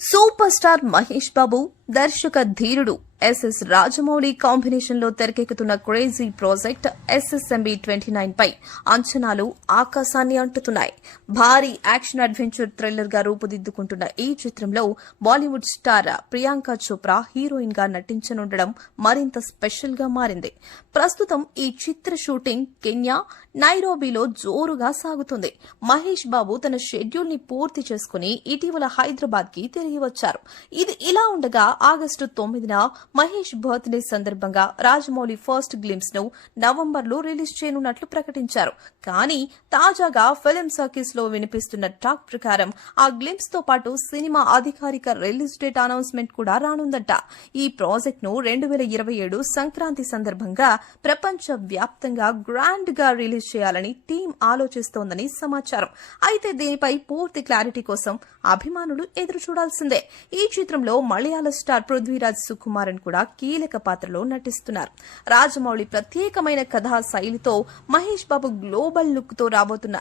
Super star Mahesh Babu, దర్శక ధీరుడు SS Rajamouli combination లో తెరకెక్కుతున్న క్రేజీ ప్రాజెక్ట్ SSMB 29 పై అంచనాలు ఆకాశాన్ని అంటుతున్నాయి. భారీ యాక్షన్ అడ్వెంచర్ థ్రిల్లర్ గా రూపుదిద్దుకుంటున్న ఈ చిత్రంలో బాలీవుడ్ స్టార్ ప్రియాంక చోప్రా హీరోయిన్ గా నటించనుండడం మరింత స్పెషల్ గా మారింది. ప్రస్తుతం ఈ చిత్ర షూటింగ్ కెన్యా, నైరోబీలో జోరుగా సాగుతుంది. మహేష్ బాబు తన షెడ్యూల్ ని పూర్తి చేసుకుని ఇటీవల హైదరాబాద్ కి తిరిగి వచ్చారు. ఇది ఇలా ఉండగా ఆగస్టు 9న మహేష్ బర్త్డే సందర్భంగా రాజమౌళి ఫస్ట్ గ్లింప్స్ ను నవంబర్లో రిలీజ్ చేయనున్నట్లు ప్రకటించారు. కానీ తాజాగా ఫిల్మ్ సర్కిల్స్ లో వినిపిస్తున్న టాక్ ప్రకారం ఆ గ్లింప్స్ తో పాటు సినిమా అధికారిక రిలీజ్ డేట్ అనౌన్స్మెంట్ కూడా రానుందట. ఈ ప్రాజెక్ట్ ను 2027 సంక్రాంతి సందర్భంగా ప్రపంచ వ్యాప్తంగా గ్రాండ్ గా రిలీజ్ చేయాలని టీం ఆలోచిస్తోందని సమాచారం. అయితే దీనిపై పూర్తి క్లారిటీ కోసం అభిమానులు ఎదురు చూడాల్సిందే. ఈ చిత్రంలో మలయాళ స్టార్ పృథ్వీరాజ్ సుకుమారన్ కూడా కీలక పాత్రలో నటిస్తున్నారు. రాజమౌళి ప్రత్యేకమైన కథా శైలితో మహేష్ బాబు గ్లోబల్ లుక్ తో రాబోతున్న